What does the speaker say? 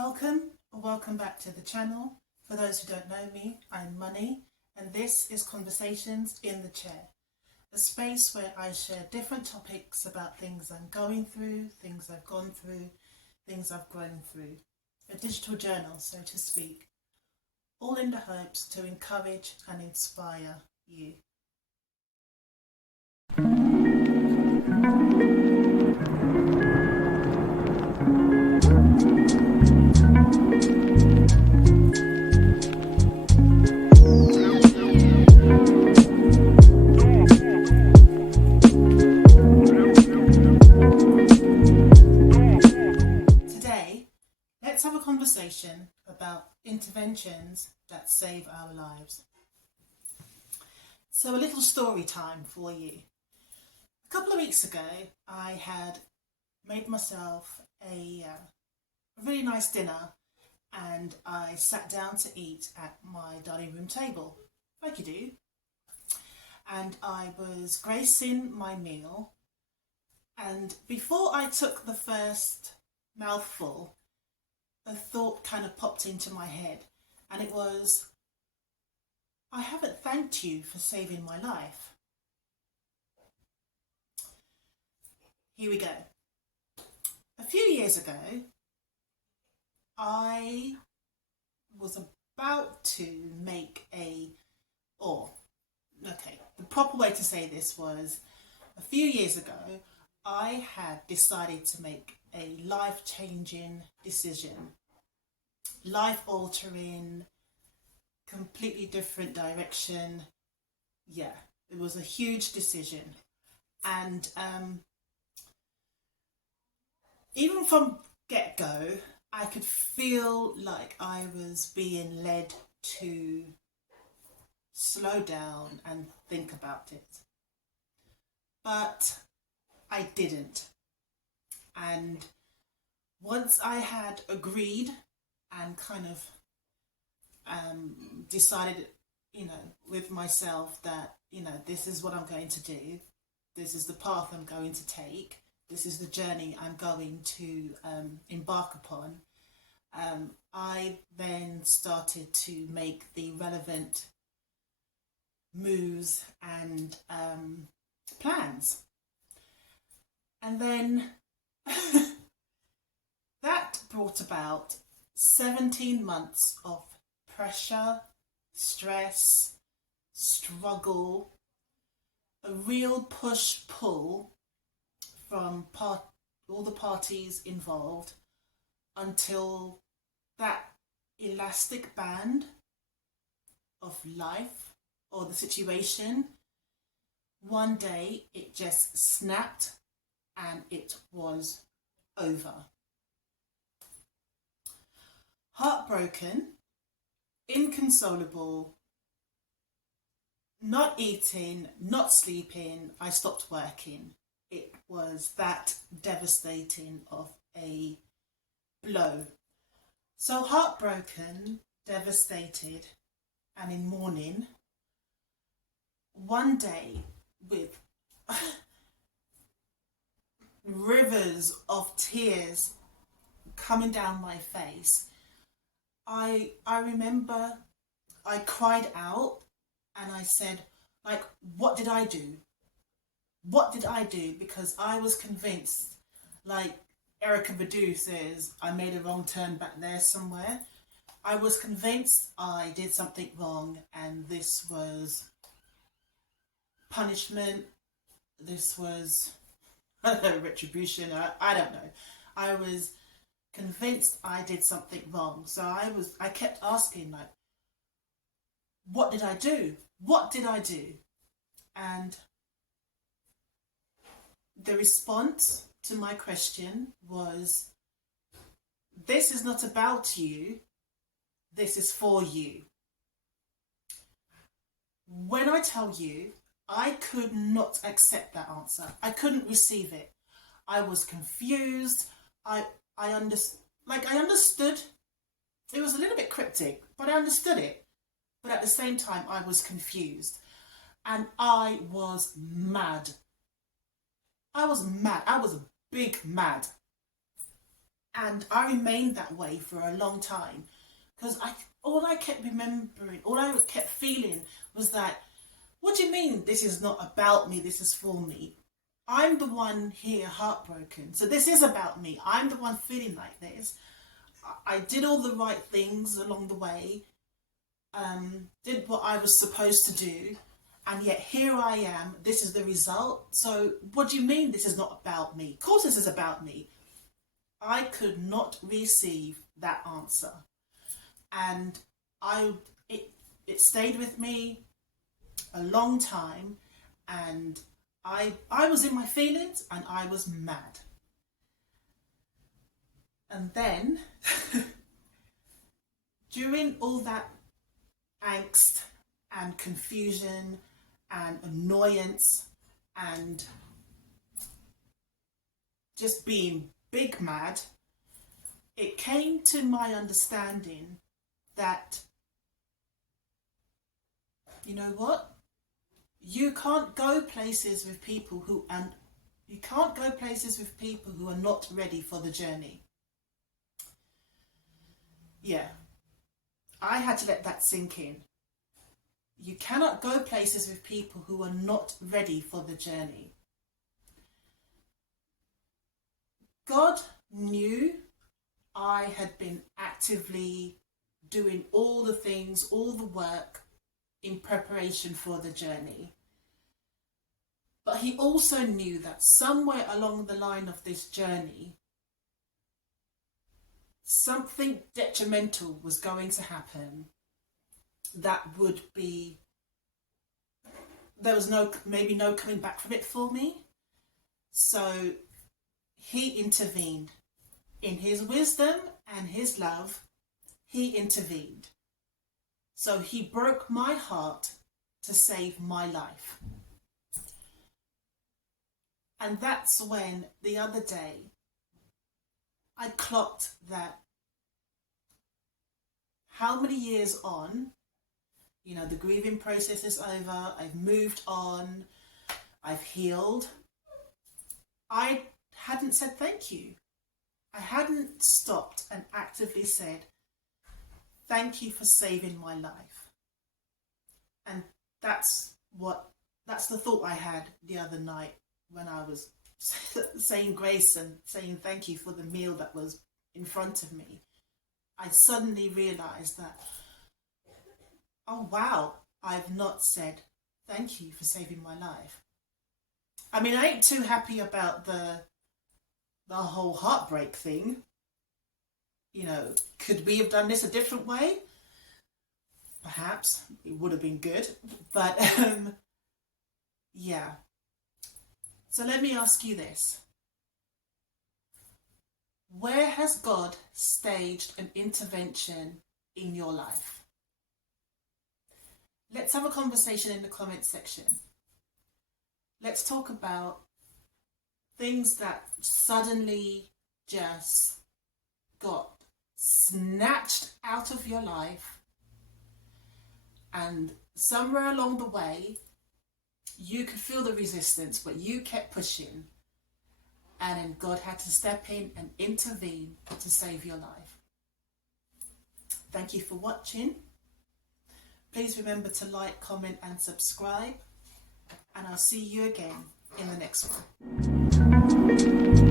Welcome back to the channel. For those who don't know me, I'm Money, and this is Conversations in the Chair, a space where I share different topics about things I'm going through, things I've gone through, things I've grown through. A digital journal, so to speak, all in the hopes to encourage and inspire you. Let's have a conversation about interventions that save our lives. So a little story time for you. A couple of weeks ago, I had made myself a really nice dinner and I sat down to eat at my dining room table, like you do. And I was gracing my meal, and before I took the first mouthful, a thought kind of popped into my head, and it was, I haven't thanked you for saving my life. Here we go. A few years ago, I was about to make the proper way to say this was, a few years ago, I had decided to make a life-changing decision, life-altering, completely different direction. Yeah, it was a huge decision. And even from get-go, I could feel like I was being led to slow down and think about it. But I didn't. And once I had agreed and kind of decided, with myself that, this is what I'm going to do, this is the path I'm going to take, this is the journey I'm going to embark upon, I then started to make the relevant moves and plans. And then that brought about 17 months of pressure, stress, struggle, a real push-pull from all the parties involved, until that elastic band of life or the situation, one day it just snapped and it was over. Heartbroken, inconsolable, not eating, not sleeping, I stopped working. It was that devastating of a blow. So heartbroken, devastated, and in mourning, one day with rivers of tears coming down my face, I remember I cried out and I said, what did I do? What did I do? Because I was convinced, like Erykah Badu says, I made a wrong turn back there somewhere. I was convinced I did something wrong and this was punishment, this was retribution, I don't know. I was convinced I did something wrong. So I kept asking, what did I do? What did I do? And the response to my question was, this is not about you, this is for you. When I tell you, I could not accept that answer. I couldn't receive it. I was confused. I understood. It was a little bit cryptic, but I understood it. But at the same time, I was confused. And I was mad. I was mad. I was big mad. And I remained that way for a long time because all I kept remembering, all I kept feeling was that, what do you mean this is not about me, this is for me? I'm the one here heartbroken. So this is about me. I'm the one feeling like this. I did all the right things along the way, did what I was supposed to do, and yet here I am, this is the result. So what do you mean this is not about me? Of course this is about me. I could not receive that answer. And it stayed with me a long time, and I was in my feelings and I was mad. And then during all that angst and confusion and annoyance and just being big mad, it came to my understanding that, you know what? You can't go places with people who are not ready for the journey. Yeah, I had to let that sink in. You cannot go places with people who are not ready for the journey. God knew I had been actively doing all the things, all the work in preparation for the journey. But he also knew that somewhere along the line of this journey, something detrimental was going to happen that would be, there was maybe no coming back from it for me. So he intervened. In his wisdom and his love, he intervened. So he broke my heart to save my life. And that's when the other day I clocked that how many years on, you know, the grieving process is over, I've moved on, I've healed. I hadn't said thank you. I hadn't stopped and actively said, thank you for saving my life. And that's the thought I had the other night when I was saying grace and saying thank you for the meal that was in front of me. I suddenly realized that, oh wow, I've not said thank you for saving my life. I mean, I ain't too happy about the whole heartbreak thing. You know, could we have done this a different way? Perhaps it would have been good, but yeah. So let me ask you this. Where has God staged an intervention in your life? Let's have a conversation in the comments section. Let's talk about things that suddenly just got snatched out of your life, and somewhere along the way you could feel the resistance, but you kept pushing, and then God had to step in and intervene to save your life. Thank you for watching. Please remember to like, comment and subscribe, and I'll see you again in the next one.